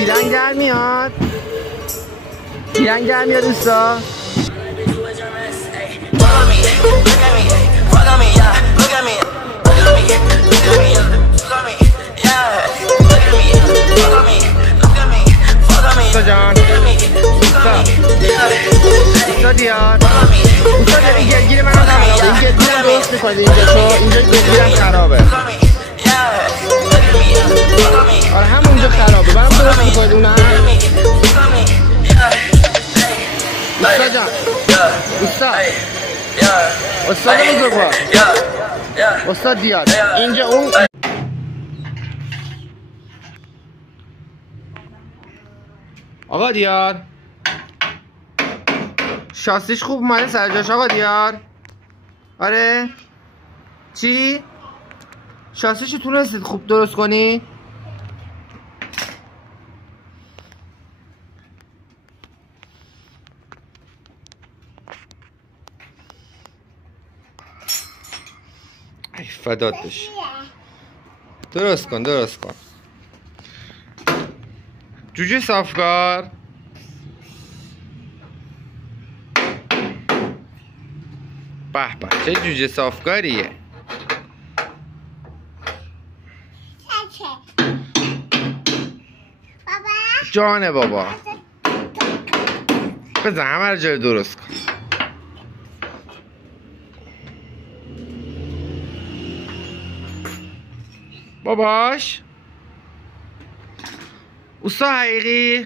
پیرنگ در میاد. پیرنگ در میاد دوستا. دوستا جان دوستا دیار دوستا داری گرگیر منم خرابه. این گرگیرم درست میکنه اینجا تو. اینجا گرگیرم خرابه. آره همونجا خرابه. برام درست میکنه اونم. دوستا جان دوستا استاد بزرگوار استاد دیار اینجا اون. آقا دیار شاسیش خوب اومده سر جاش آقا دیار. آره چی؟ شاسیشو تونستید خوب درست کنی؟ ای فدات بشی. درست کن درست کن. جوجه صافکار به به چه جوجه صافکاریه. جانه بابا بزن همه رو جای درست کن. باباش اوستا حقیقی